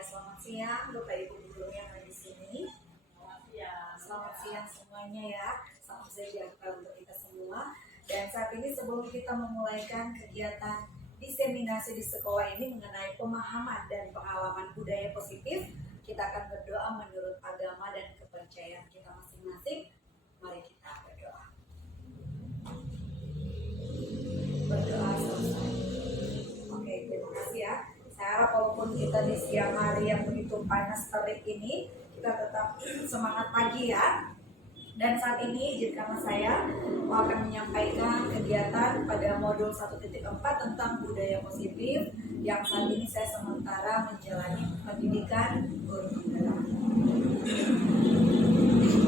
Selamat siang Bapak Ibu guru yang ada di sini. Selamat siang semuanya ya. Salam sejahtera untuk kita semua. Dan saat ini sebelum kita memulaikan kegiatan diseminasi di sekolah ini mengenai pemahaman dan pengalaman budaya positif, kita akan berdoa menurut agama dan kepercayaan kita masing-masing. Mari kita berdoa. Berdoa selesai. Oke, terima kasih ya. Saya harap walaupun kita di siang hari yang begitu panas terik ini, kita tetap semangat pagi ya. Dan saat ini izinkanlah saya akan menyampaikan kegiatan pada modul 1.4 tentang budaya positif yang saat ini saya sementara menjalani pendidikan guru penggerak.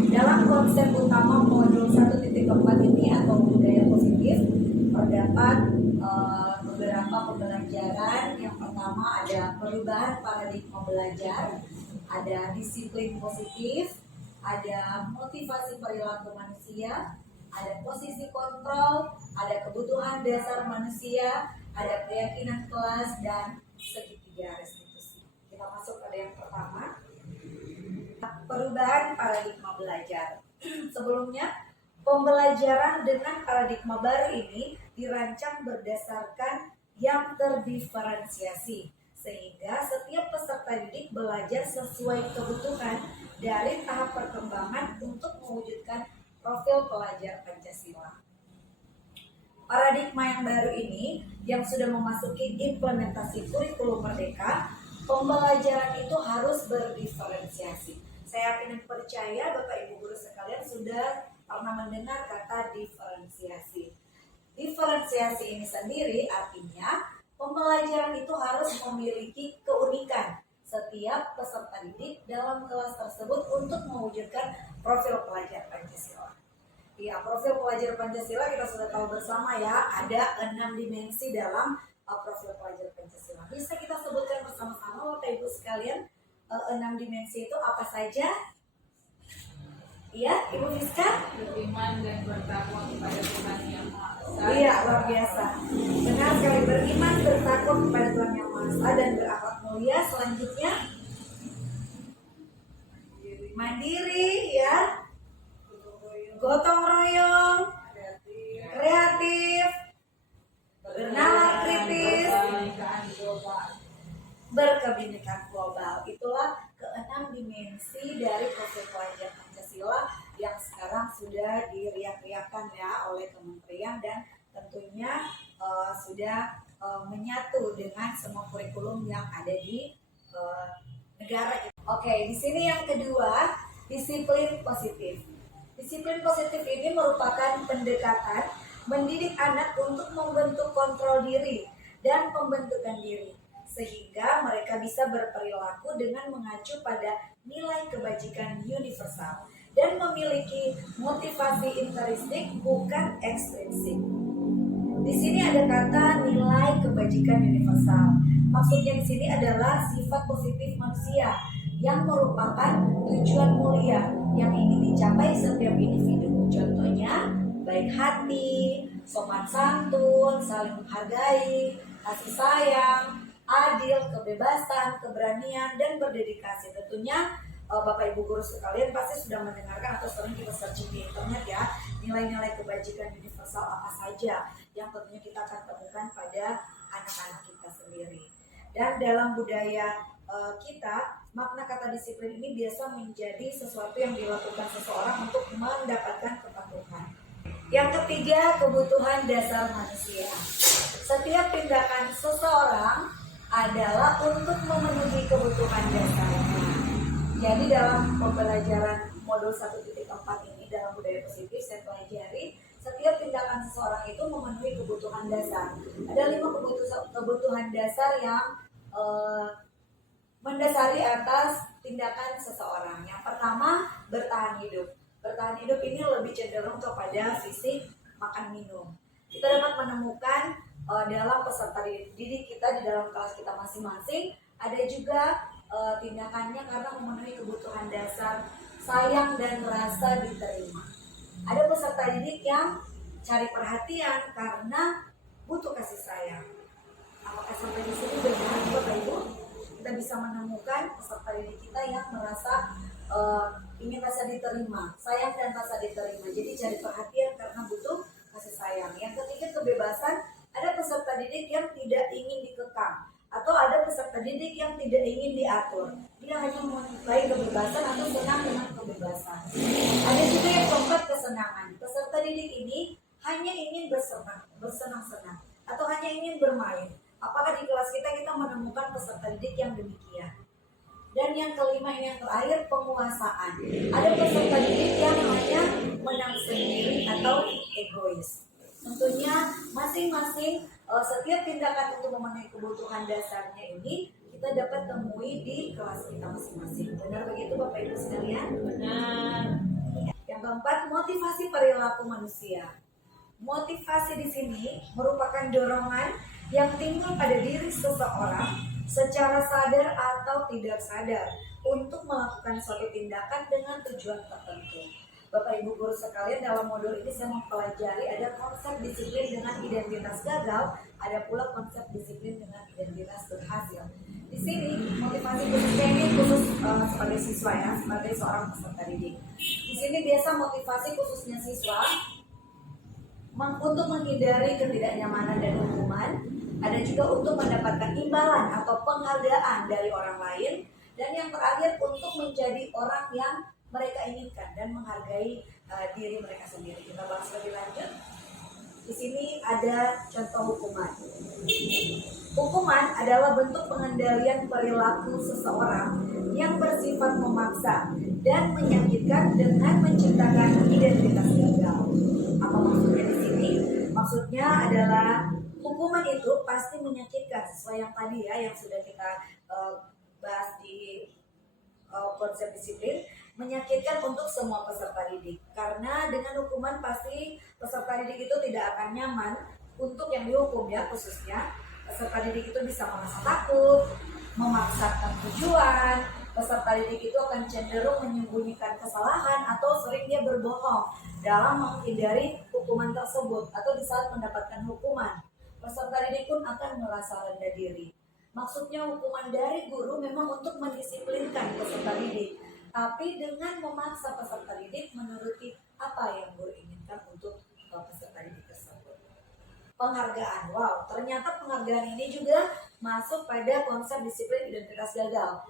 Dalam konsep utama modul 1.4 ini atau budaya positif terdapat beberapa pembelajaran. Yang pertama ada perubahan paradigma belajar, ada disiplin positif, ada motivasi perilaku manusia, ada posisi kontrol, ada kebutuhan dasar manusia, ada keyakinan kelas, dan segitiga restitusi. Kita masuk pada yang pertama, perubahan paradigma belajar. Sebelumnya, pembelajaran dengan paradigma baru ini dirancang berdasarkan yang terdiferensiasi, sehingga setiap peserta didik belajar sesuai kebutuhan dari tahap perkembangan untuk mewujudkan profil pelajar Pancasila. Paradigma yang baru ini yang sudah memasuki implementasi kurikulum merdeka, pembelajaran itu harus berdiferensiasi. Saya yakin dan percaya Bapak Ibu guru sekalian sudah pernah mendengar kata diferensiasi. Diferensiasi ini sendiri artinya pembelajaran itu harus memiliki keunikan setiap peserta didik dalam kelas tersebut untuk mewujudkan profil pelajar Pancasila. Ya, profil pelajar Pancasila kita sudah tahu bersama ya, ada 6 dimensi dalam profil pelajar Pancasila. Bisa kita sebutkan bersama-sama Bapak Ibu sekalian, 6 dimensi itu apa saja? Iya, Ibu Fiska? Beriman dan bertakwa kepada Tuhan Yang Maha Esa. Iya, luar biasa. Benar sekali, beriman, bertakwa kepada Tuhan Yang Maha Esa dan berakhlak mulia. Selanjutnya mandiri ya, gotong royong, kreatif, bernalar kritis, berkebinekaan global. Itulah ke-6 dimensi dari profil pelajar Pancasila yang sekarang sudah diriak-riakan ya oleh kementerian dan tentunya sudah menyatu dengan semua kurikulum yang ada di negara kita. Oke, di sini yang kedua, disiplin positif. Disiplin positif ini merupakan pendekatan mendidik anak untuk membentuk kontrol diri dan pembentukan diri, sehingga mereka bisa berperilaku dengan mengacu pada nilai kebajikan universal dan memiliki motivasi intrinsik bukan ekstrinsik. Di sini ada kata nilai kebajikan universal. Maksudnya di sini adalah sifat positif manusia yang merupakan tujuan mulia yang ingin dicapai setiap individu. Contohnya baik hati, sopan santun, saling menghargai, kasih sayang, adil, kebebasan, keberanian, dan berdedikasi. Tentunya Bapak Ibu guru sekalian pasti sudah mendengarkan atau sering kita searching di internet ya, nilai-nilai kebajikan universal apa saja yang tentunya kita akan temukan pada anak-anak kita sendiri. Dan dalam budaya kita, makna kata disiplin ini biasa menjadi sesuatu yang dilakukan seseorang untuk mendapatkan kepatuhan. Yang ketiga, kebutuhan dasar manusia. Setiap tindakan seseorang adalah untuk memenuhi kebutuhan dasarnya. Jadi dalam pembelajaran modul 1.4 ini dalam budaya positif saya pelajari setiap tindakan seseorang itu memenuhi kebutuhan dasar. Ada 5 kebutuhan dasar yang mendasari atas tindakan seseorang. Yang pertama, bertahan hidup. Bertahan hidup ini lebih cenderung kepada fisik, makan, minum. Kita dapat menemukan dalam peserta didik kita di dalam kelas kita masing-masing ada juga tindakannya karena memenuhi kebutuhan dasar sayang dan rasa diterima. Ada peserta didik yang cari perhatian karena butuh kasih sayang. Apakah sampai di sini benar, Bapak Ibu? Kita bisa menemukan peserta didik kita yang merasa ingin rasa diterima, sayang dan rasa diterima. Jadi cari perhatian karena butuh kasih sayang. Yang ketiga, kebebasan. Ada peserta didik yang tidak ingin dikekang, atau ada peserta didik yang tidak ingin diatur. Dia hanya menyukai kebebasan atau senang dengan kebebasan. Ada juga yang keempat, kesenangan. Peserta didik ini hanya ingin bersenang-senang atau hanya ingin bermain. Apakah di kelas kita menemukan peserta didik yang demikian? Dan yang kelima, yang terakhir, penguasaan. Ada peserta didik yang hanya menang sendiri atau egois. Tentunya masing-masing setiap tindakan untuk memenuhi kebutuhan dasarnya ini kita dapat temui di kelas kita masing-masing. Benar begitu Bapak Ibu sekalian? Benar. Yang keempat, motivasi perilaku manusia. Motivasi di sini merupakan dorongan yang timbul pada diri seseorang secara sadar atau tidak sadar untuk melakukan suatu tindakan dengan tujuan tertentu. Bapak Ibu guru sekalian, dalam modul ini saya mempelajari ada konsep disiplin dengan identitas gagal, ada pula konsep disiplin dengan identitas berhasil. Di sini motivasi khususnya ini khusus sebagai siswa ya, sebagai seorang peserta didik. Di sini biasa motivasi khususnya siswa untuk menghindari ketidaknyamanan dan hukuman, ada juga untuk mendapatkan imbalan atau penghargaan dari orang lain, dan yang terakhir untuk menjadi orang yang mereka inginkan dan menghargai diri mereka sendiri. Kita bahas lebih lanjut. Di sini ada contoh hukuman. Hukuman adalah bentuk pengendalian perilaku seseorang yang bersifat memaksa dan menyakitkan dengan menciptakan identitas gagal. Apa maksudnya di sini? Maksudnya adalah hukuman itu pasti menyakitkan sesuai yang tadi ya yang sudah kita bahas di konsep disiplin, menyakitkan untuk semua peserta didik. Karena dengan hukuman pasti peserta didik itu tidak akan nyaman untuk yang dihukum ya, khususnya peserta didik itu bisa merasa takut, memaksakan tujuan, peserta didik itu akan cenderung menyembunyikan kesalahan atau sering dia berbohong dalam menghindari hukuman tersebut, atau di saat mendapatkan hukuman peserta didik pun akan merasa rendah diri. Maksudnya hukuman dari guru memang untuk mendisiplinkan peserta didik, tapi dengan memaksa peserta didik menuruti apa yang guru inginkan untuk peserta didik tersebut. Penghargaan, wow, ternyata penghargaan ini juga masuk pada konsep disiplin identitas gagal.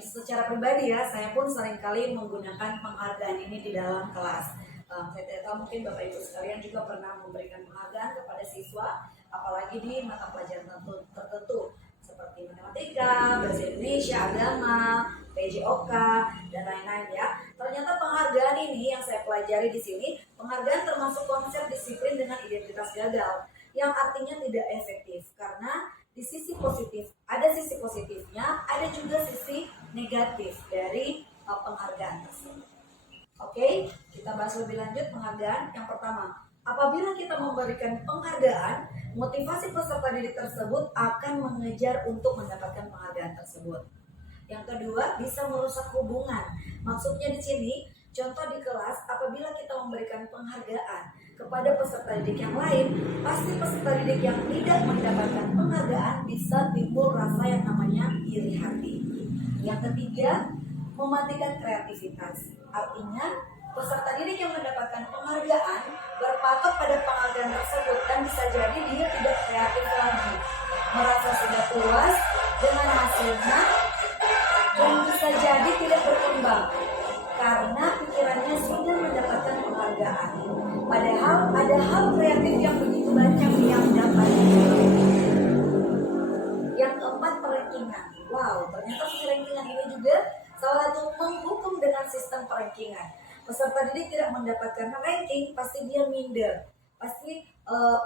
Secara pribadi ya, saya pun seringkali menggunakan penghargaan ini di dalam kelas. Saya tidak tahu, mungkin Bapak Ibu sekalian juga pernah memberikan penghargaan kepada siswa, apalagi di mata pelajaran tertentu seperti matematika, bahasa Indonesia, agama, PJOK, dan lain-lain ya. Ternyata penghargaan ini yang saya pelajari di sini, penghargaan termasuk konsep disiplin dengan identitas gagal, yang artinya tidak efektif karena di sisi positif, ada sisi positifnya, ada juga sisi negatif dari penghargaan tersebut. Oke, kita bahas lebih lanjut penghargaan. Yang pertama, apabila kita memberikan penghargaan, motivasi peserta didik tersebut akan mengejar untuk mendapatkan penghargaan tersebut. Yang kedua, bisa merusak hubungan. Maksudnya di sini, contoh di kelas, apabila kita memberikan penghargaan kepada peserta didik yang lain, pasti peserta didik yang tidak mendapatkan penghargaan bisa timbul rasa yang namanya iri hati. Yang ketiga, mematikan kreativitas. Artinya, peserta didik yang mendapatkan penghargaan berpatok pada penghargaan tersebut dan bisa jadi dia tidak kreatif lagi, merasa sudah puas dengan hasilnya dan bisa jadi tidak berkembang karena pikirannya sudah mendapatkan penghargaan. Padahal ada hal kreatif yang begitu banyak yang dapat dilakukan. Yang keempat, perankingan. Wow, ternyata perankingan ini juga salah satu menghukum dengan sistem perankingan. Peserta didik tidak mendapatkan ranking, pasti dia minder. Pasti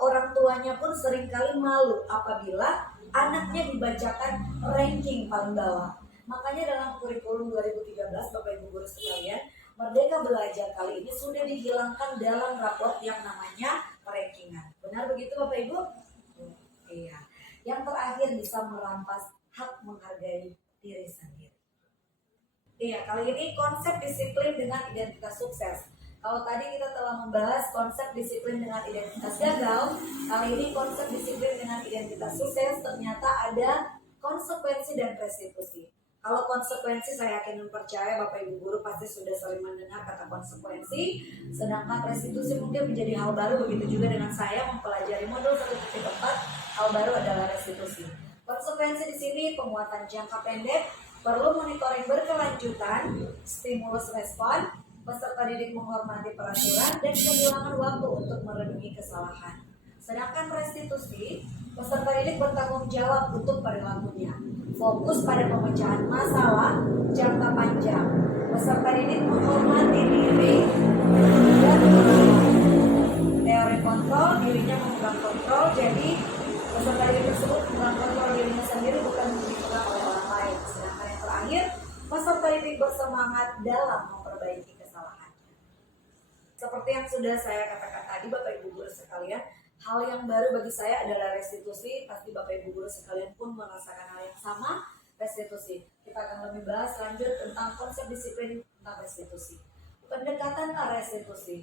orang tuanya pun seringkali malu apabila anaknya dibacakan ranking paling bawah. Makanya dalam kurikulum 2013, Bapak Ibu Guru sekalian, Merdeka Belajar kali ini sudah dihilangkan dalam raport yang namanya rankingan. Benar begitu Bapak Ibu? Iya. Yang terakhir, bisa merampas hak menghargai diri sendiri. Iya, kali ini konsep disiplin dengan identitas sukses. Kalau tadi kita telah membahas konsep disiplin dengan identitas gagal, kali ini konsep disiplin dengan identitas sukses ternyata ada konsekuensi dan restitusi. Kalau konsekuensi, saya yakin dan percaya Bapak Ibu Guru pasti sudah sering mendengar kata konsekuensi, sedangkan restitusi mungkin menjadi hal baru. Begitu juga dengan saya mempelajari modul 1.4, hal baru adalah restitusi. Konsekuensi di sini penguatan jangka pendek, perlu monitoring berkelanjutan, stimulus respon, peserta didik menghormati peraturan, dan kehilangan waktu untuk merenungi kesalahan. Sedangkan restitusi, peserta didik bertanggung jawab untuk perilakunya, fokus pada pemecahan masalah jangka panjang. Peserta didik menghormati diri dan teori kontrol, dirinya memegang kontrol. Jadi peserta didik tersebut memegang kontrol dirinya sendiri, bukan dipegang oleh orang lain. Sedangkan yang terakhir, peserta didik bersemangat dalam memperbaiki kesalahan. Seperti yang sudah saya katakan tadi, Bapak Ibu Guru sekalian, hal yang baru bagi saya adalah restitusi. Pasti Bapak Ibu Guru sekalian pun merasakan hal yang sama, restitusi. Kita akan lebih bahas lanjut tentang konsep disiplin tentang restitusi. Pendekatan ke restitusi,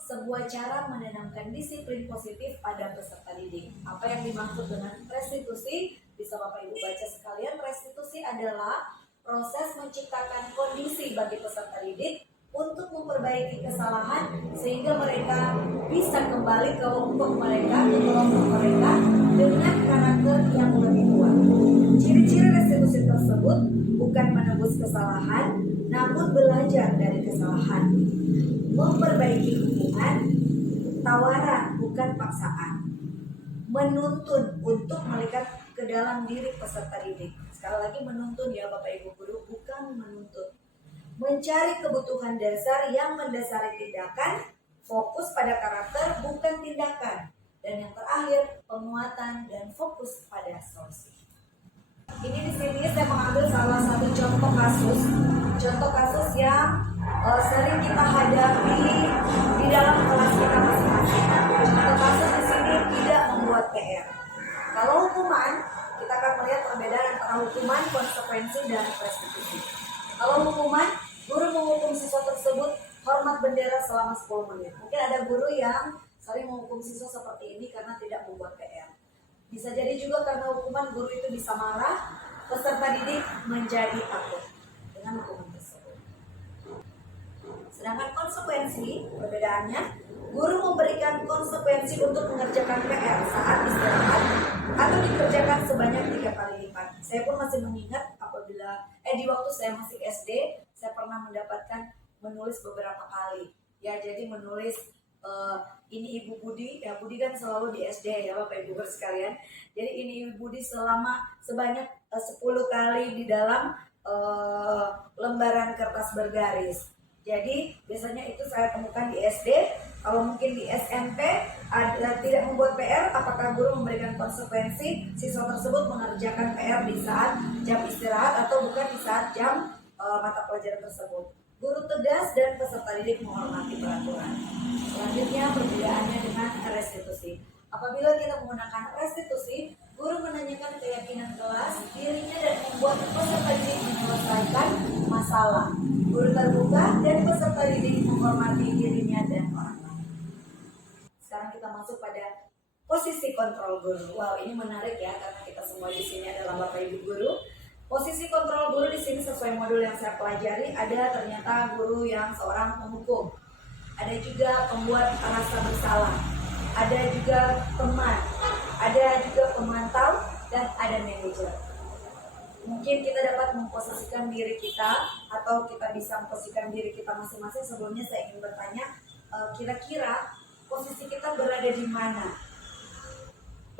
sebuah cara menanamkan disiplin positif pada peserta didik. Apa yang dimaksud dengan restitusi? Bisa Bapak Ibu baca sekalian. Restitusi adalah proses menciptakan kondisi bagi peserta didik untuk memperbaiki kesalahan sehingga mereka bisa kembali ke kelompok mereka dengan karakter yang lebih kuat. Ciri-ciri restitusi tersebut bukan menebus kesalahan, namun belajar dari kesalahan, memperbaiki hubungan, tawaran bukan paksaan, menuntun untuk melihat ke dalam diri peserta didik. Sekali lagi menuntun ya Bapak Ibu Guru, bukan menuntut. Mencari kebutuhan dasar yang mendasari tindakan, fokus pada karakter bukan tindakan. Dan yang terakhir, penguatan dan fokus pada solusi. Ini di sini saya mengambil salah satu contoh kasus yang sering kita hadapi di dalam kelas kita masing-masing. Contoh kasus di sini tidak membuat PR. Kalau hukuman, kita akan melihat perbedaan antara hukuman, konsekuensi, dan restitusi. Kalau hukuman, guru menghukum siswa tersebut hormat bendera selama 10 menit. Mungkin ada guru yang sering menghukum siswa seperti ini karena tidak membuat PR. Bisa jadi juga karena hukuman guru itu bisa marah, peserta didik menjadi takut dengan hukuman tersebut. Sedangkan konsekuensi, perbedaannya, guru memberikan konsekuensi untuk mengerjakan PR saat istirahat atau dikerjakan sebanyak 3 kali lipat. Saya pun masih mengingat apabila di waktu saya masih SD, saya pernah mendapatkan menulis beberapa kali. Ya, jadi menulis ini Ibu Budi, ya Budi kan selalu di SD ya Bapak Ibu sekalian. Jadi ini Ibu Budi sebanyak 10 kali di dalam lembaran kertas bergaris. Jadi biasanya itu saya temukan di SD. Kalau mungkin di SMP tidak membuat PR, apakah guru memberikan konsekuensi siswa tersebut mengerjakan PR di saat jam istirahat atau bukan di saat jam mata pelajaran tersebut. Guru tegas dan peserta didik menghormati peraturan. Selanjutnya perbedaannya dengan restitusi. Apabila kita menggunakan restitusi, guru menanyakan keyakinan kelas, dirinya dan membuat peserta didik menyelesaikan masalah. Guru terbuka dan peserta didik menghormati dirinya dan orang lain. Sekarang kita masuk pada posisi kontrol guru. Wow, ini menarik ya karena kita semua di sini adalah Bapak Ibu guru. Posisi kontrol guru di sini sesuai modul yang saya pelajari, ada ternyata guru yang seorang penghukum, ada juga pembuat rasa bersalah, ada juga teman, ada juga pemantau, dan ada manajer. Mungkin kita dapat memposisikan diri kita atau kita bisa memposisikan diri kita masing-masing. Sebelumnya saya ingin bertanya, kira-kira posisi kita berada di mana?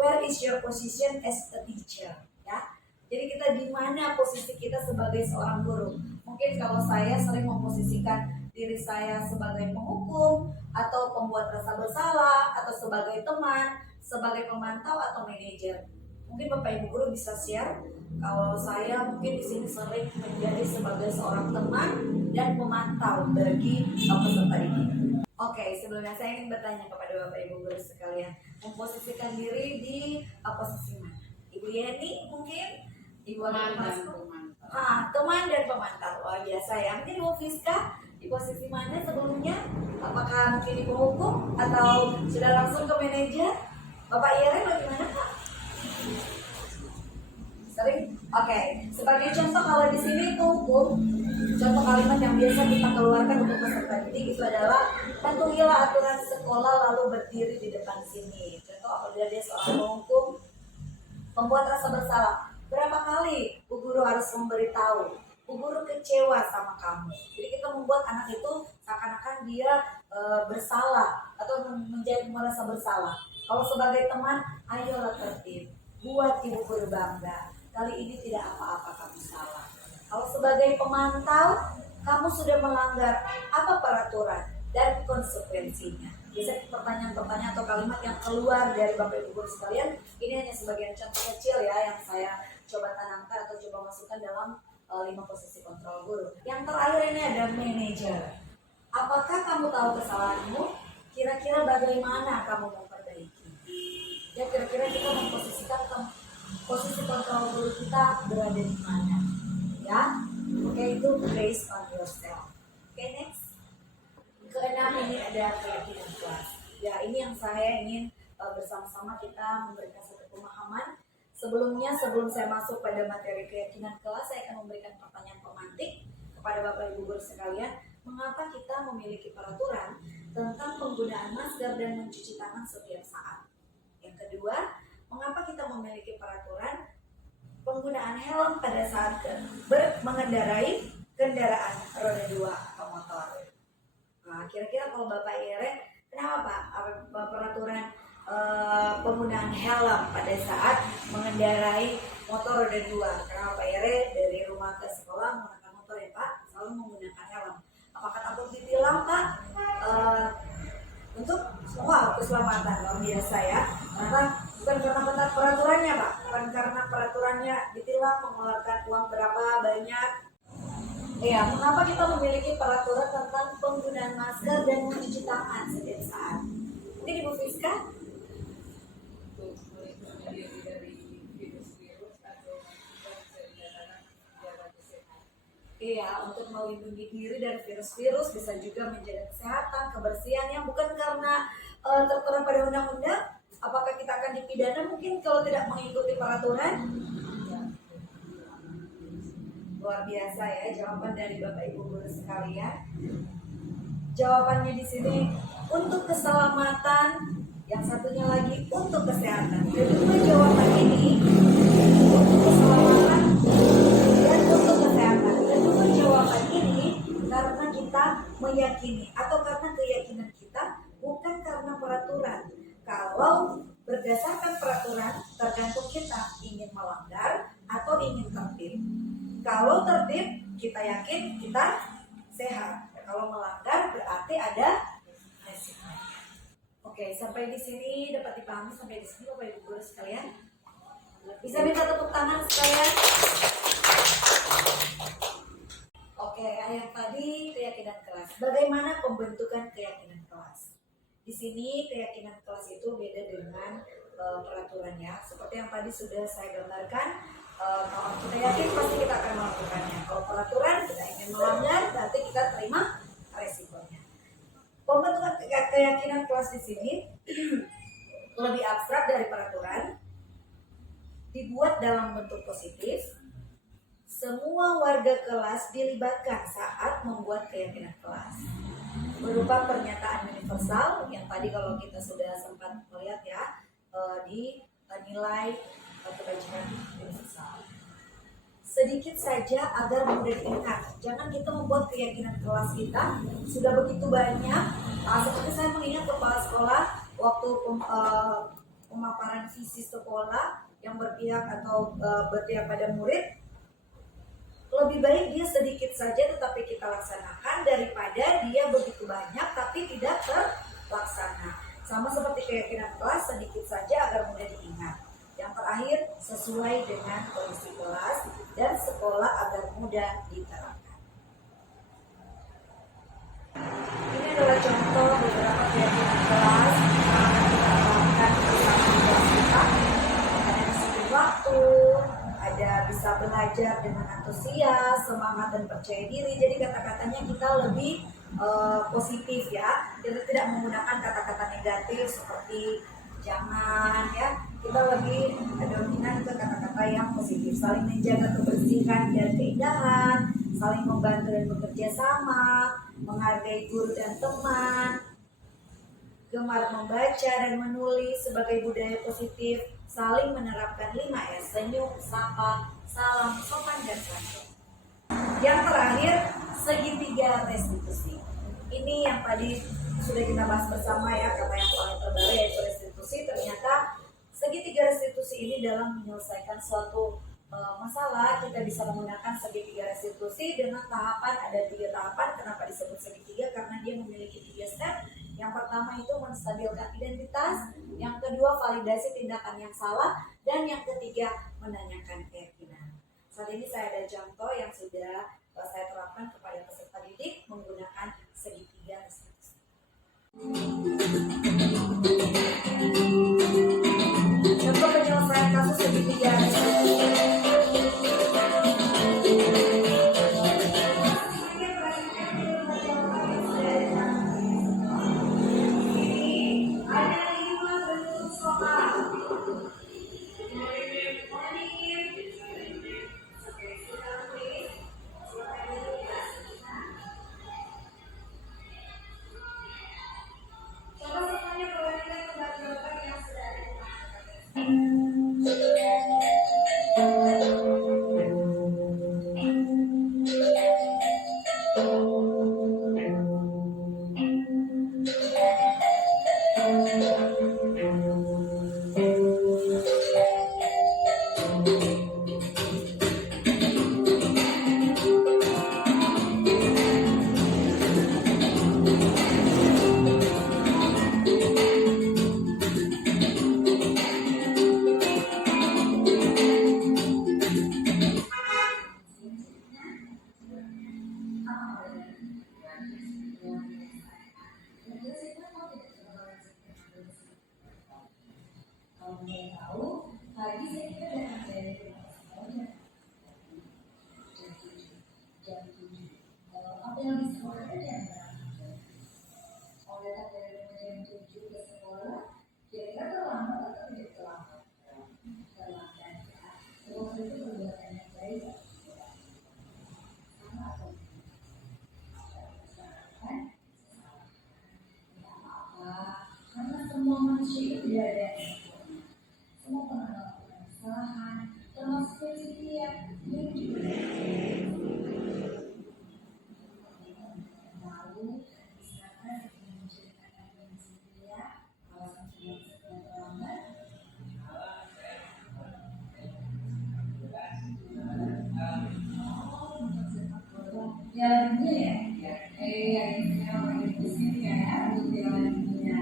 Where is your position as a teacher? Ya. Jadi kita di mana posisi kita sebagai seorang guru? Mungkin kalau saya sering memposisikan diri saya sebagai penghukum atau pembuat rasa bersalah atau sebagai teman, sebagai pemantau atau manajer. Mungkin Bapak Ibu guru bisa share. Kalau saya mungkin di sini sering menjadi sebagai seorang teman dan pemantau bagi peserta didik. Oke, sebelumnya saya ingin bertanya kepada Bapak Ibu guru sekalian, memposisikan diri di posisi mana? Ibu Yeni mungkin? Ibu teman dan pemantau. Wah, biasa ya. Mungkin Ibu Fiska di posisi mana sebelumnya? Apakah mungkin di penghukum atau sudah langsung ke manajer? Bapak Yere bagaimana Pak? Sering? Oke. Sebagai contoh kalau di sini penghukum, contoh kalimat yang biasa kita keluarkan untuk peserta didik itu adalah patuhilah aturan sekolah lalu berdiri di depan sini. Contoh apabila dia seorang penghukum, membuat rasa bersalah. Berapa kali Bu Guru harus memberitahu, Bu Guru kecewa sama kamu. Jadi kita membuat anak itu seakan-akan dia bersalah atau merasa bersalah. Kalau sebagai teman, ayolah tertib, buat Ibu Guru bangga. Kali ini tidak apa-apa kamu salah. Kalau sebagai pemantau, kamu sudah melanggar apa peraturan dan konsekuensinya. Biasanya pertanyaan-pertanyaan atau kalimat yang keluar dari Bapak Ibu guru sekalian, ini hanya sebagian contoh kecil ya yang saya coba tanamkan atau coba masukkan dalam 5 posisi kontrol guru. Yang terakhir ini ada manajer. Apakah kamu tahu kesalahanmu? Kira-kira bagaimana kamu memperbaiki? Ya kira-kira kita memposisikan posisi kontrol guru kita berada di mana? Ya, oke itu based on yourself. Oke, next. Keenam ini ada keyakinan kelas. Ya ini yang saya ingin bersama-sama kita memberikan satu pemahaman. Sebelumnya, sebelum saya masuk pada materi keyakinan kelas, saya akan memberikan pertanyaan pemantik kepada Bapak Ibu guru sekalian. Mengapa kita memiliki peraturan tentang penggunaan masker dan mencuci tangan setiap saat? Yang kedua, mengapa kita memiliki peraturan penggunaan helm pada saat mengendarai kendaraan roda 2 atau motor? Nah, kira-kira kalau Bapak Ire, kenapa Pak peraturan penggunaan helm pada saat mengendarai motor roda 2? Karena Pak Ire dari rumah ke sekolah menggunakan motor ya Pak, selalu menggunakan helm. Apakah takut ditilang Pak? Untuk keselamatan luar biasa ya. Karena bukan karena peraturannya Pak, bukan karena peraturannya ditilang mengeluarkan uang berapa banyak. Ya, mengapa kita memiliki peraturan tentang penggunaan masker dan mencuci tangan setiap saat? Mungkin Ibu Fiska? Iya, untuk melindungi diri dari virus-virus, bisa juga menjaga kesehatan, kebersihan yang bukan karena tertera pada undang-undang. Apakah kita akan dipidana mungkin kalau tidak mengikuti peraturan? Luar biasa ya jawaban dari Bapak Ibu guru sekalian. Jawabannya di sini untuk keselamatan, yang satunya lagi untuk kesehatan. Kedua jawaban ini untuk keselamatan dan untuk kesehatan. Kedua jawaban ini karena kita meyakini atau karena keyakinan kita, bukan karena peraturan. Kalau berdasarkan peraturan, tergantung kita ingin melanggar atau ingin tertib. Kalau tertib, kita yakin kita sehat. Kalau melanggar berarti ada resiko. Oke. Oke, sampai di sini dapat dipahami sampai di sini Bapak Ibu guru sekalian. Bisa minta tepuk tangan sekalian. Oke, yang tadi keyakinan kelas. Bagaimana pembentukan keyakinan kelas? Di sini keyakinan kelas itu beda dengan peraturannya. Seperti yang tadi sudah saya gambarkan, kalau kita yakin pasti kita akan melakukannya. Kalau peraturan kita ingin melanggar, berarti kita terima resikonya. Pembentukan keyakinan kelas di sini lebih abstrak dari peraturan, dibuat dalam bentuk positif. Semua warga kelas dilibatkan saat membuat keyakinan kelas, berupa pernyataan universal yang tadi kalau kita sudah sempat melihat ya, di nilai kebajikan universal. Sedikit saja agar mudah diingat. Jangan kita membuat keyakinan kelas kita sudah begitu banyak. Seperti saya mengingat kepala sekolah waktu pemaparan visi sekolah yang berpihak atau berpihak pada murid, lebih baik dia sedikit saja tetapi kita laksanakan daripada dia begitu banyak tapi tidak terlaksana. Sama seperti keyakinan kelas, sedikit saja agar mudah diingat. Yang terakhir, sesuai dengan kondisi kelas dan sekolah agar mudah diterapkan. Ini adalah contoh beberapa keyakinan kelas yang akan kita terapkan bersama kelas kita. Ada disiplin waktu, ada bisa belajar dengan antusias, semangat dan percaya diri. Jadi kata-katanya kita lebih positif ya. Kita tidak menggunakan kata-kata negatif seperti jangan ya. Kita lebih dominan ke kata-kata yang positif. Saling menjaga kebersihan dan keindahan, saling membantu dan bekerja sama, menghargai guru dan teman, gemar membaca dan menulis sebagai budaya positif, saling menerapkan 5S, senyum, sapa, salam, sopan, dan santun. Yang terakhir, segitiga restitusi. Ini yang tadi sudah kita bahas bersama ya, kata yang paling terbaru yaitu restitusi. Ternyata segitiga restitusi ini dalam menyelesaikan suatu masalah, kita bisa menggunakan segitiga restitusi dengan tahapan. Ada 3 tahapan. Kenapa disebut segitiga? Karena dia memiliki 3 step. Yang pertama itu menstabilkan identitas, yang kedua validasi tindakan yang salah, dan yang ketiga menanyakan keyakinan. Saat ini saya ada contoh yang sudah saya terapkan kepada peserta didik menggunakan segitiga restitusi. Contoh penyelesaian kasus segitiga restitusi. Semua manusia itu tidak ada semua pernah melakukan kesalahan, termasuk dia juga lalu misalkan menceritakan dia alasan sudah terlambat Piala Dunia ya, yang di sini ya, untuk Piala Dunia.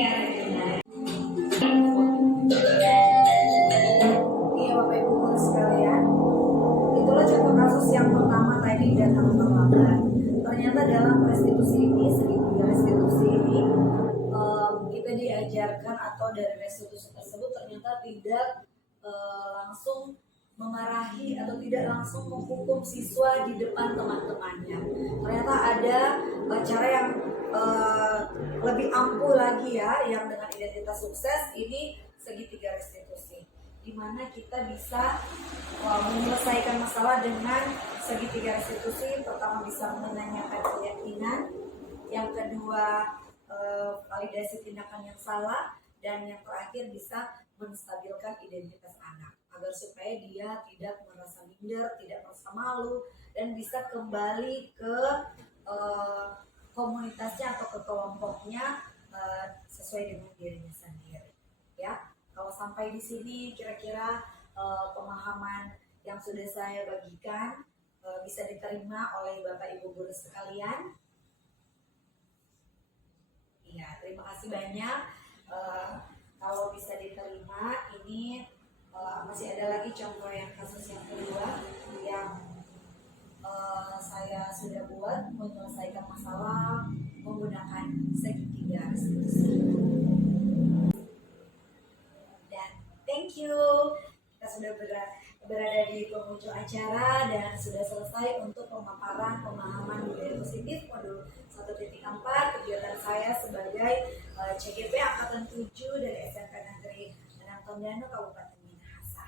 Iya Bapak Ibu guru sekalian, itulah contoh kasus yang pertama tadi datang terlambat. Ternyata dalam restitusi ini, segitiga restitusi ini, kita diajarkan atau dari restitusi tersebut ternyata tidak langsung memarahi atau tidak langsung menghukum siswa di depan teman-temannya. Ternyata ada cara yang lebih ampuh lagi ya, yang dengan identitas sukses ini segitiga restitusi, di mana kita bisa menyelesaikan masalah dengan segitiga restitusi. Pertama bisa menanyakan keyakinan, yang kedua validasi tindakan yang salah, dan yang terakhir bisa menstabilkan identitas anak agar supaya dia tidak merasa minder, tidak merasa malu, dan bisa kembali ke komunitasnya atau ke kelompoknya sesuai dengan dirinya sendiri. Ya, kalau sampai di sini kira-kira pemahaman yang sudah saya bagikan bisa diterima oleh Bapak Ibu guru sekalian. Iya, terima kasih banyak. Kalau bisa diterima, ini masih ada lagi contoh yang kasus yang kedua yang saya sudah buat menyelesaikan masalah menggunakan segitiga restitusi. Dan thank you, kita sudah berada di penghujung acara dan sudah selesai untuk pemaparan pemahaman budaya positif modul 1.4 kegiatan saya sebagai CGP Angkatan 7 dari SMK Negeri Danang Tondano Kabupaten Minahasa.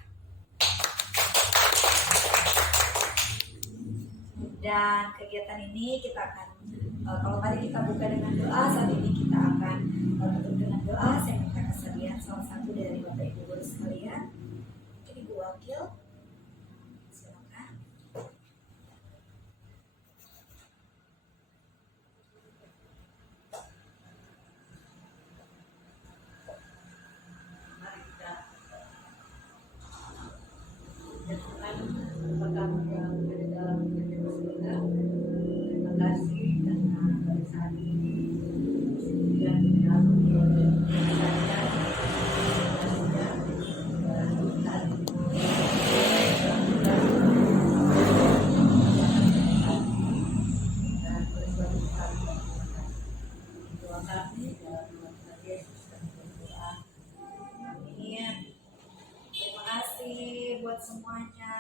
Dan kegiatan ini kita akan, kalau tadi kita buka dengan doa, saat ini kita akan tutup dengan doa. Saya minta kesediaan salah satu dari Bapak Ibu guru sekalian. Mungkin Ibu Wakil, silakan. Mari kita jatuhkan pertama yang ada dalam hidup kita. Terima kasih karena pada saat ini kemudian kita Terima kasih buat semuanya.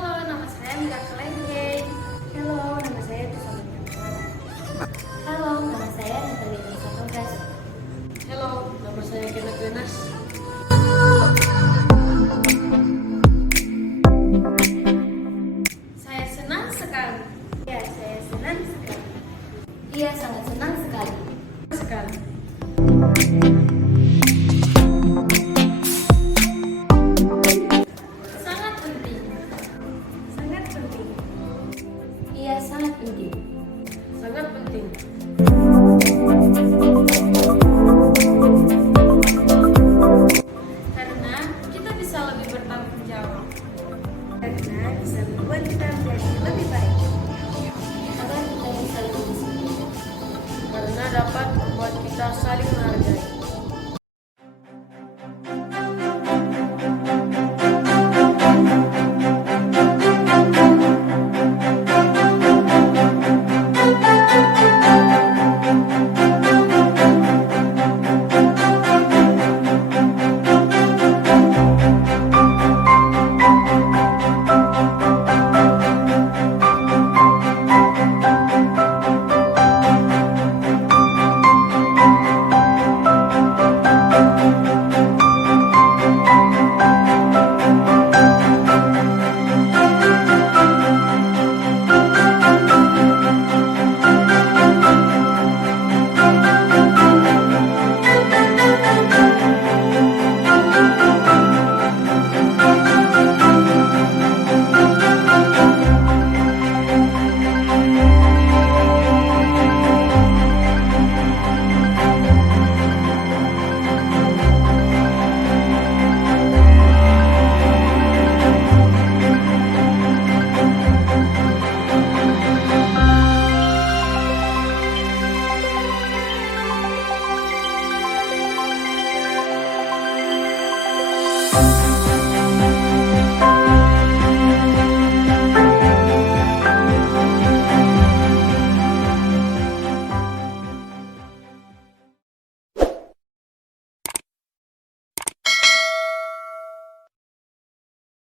Halo, nama saya Mika Kelengkeng. Halo, nama saya Tusama Nyamara. Halo, nama saya Natalia Satogas. Halo, nama saya Kenneth Wenas. Saya senang sekali. Ya, saya senang sekali. Iya, sangat senang sekali. Sekali. Sangat penting. Sangat penting. Iya, sangat penting. Sangat penting. Karena kita bisa lebih bertanggung jawab. Karena bisa membuat kita menjadi lebih baik. Agar kita bisa lebih disiplin. Karena dapat membuat kita saling